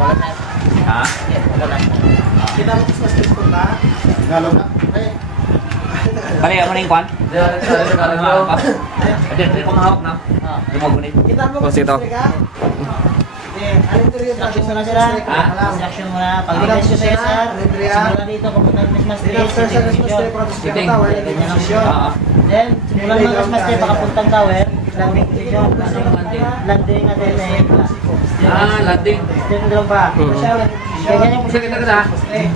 Wala na. Ha? Wala na. Kita mo mas stress ko ka? Galog na. Ay. Kali ako na yung kwan? Hindi ko mahawak na. Hindi mo gunit. Kita mo mas stress ka? Ano ito yung Instruction muna sila. Instruction muna. Pag-release ko sa'yo, sir. Simula dito, pupunta ng Christmas tree. Ganyan lang. Then, simulan ng Christmas tree, pakapuntang tower. Landing position. Landing at then, Landing. then lang pa. Ganyan yung Kasi kita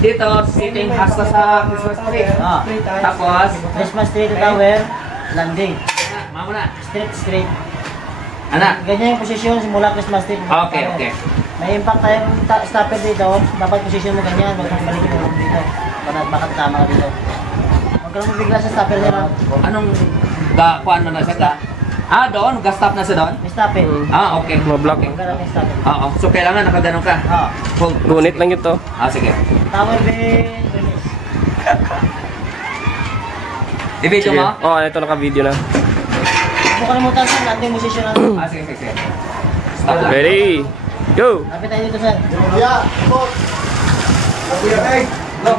dito, sitting hasta sa Christmas tree. Tapos, Christmas tree to tower. Landing. mama na. Straight. Anak. Ganyan yung posisyon simula Christmas tree. Okay. May impact tayong stopper dito. Dapat posisyon mo ganyan. Huwag kang balikin mo dito. Baka tama ka dito. Huwag ka lang mabigla sa stopper nila. Anong kuan na siya? Doon? Gas-stop na siya doon? May stopper. Okay. Mablock. Huwag ka lang may stopper. Oo. So, kailangan nakaganon ka? Hold. Gunit lang ito. Sige. Tower bay. Release. I-video mo? Oo, ito naka-video na. Huwag mo kalimutan sa landing position natin. Sige. Stop lang. Ready? Go! Lapit tayo dito, sir. Yeah, po. Go.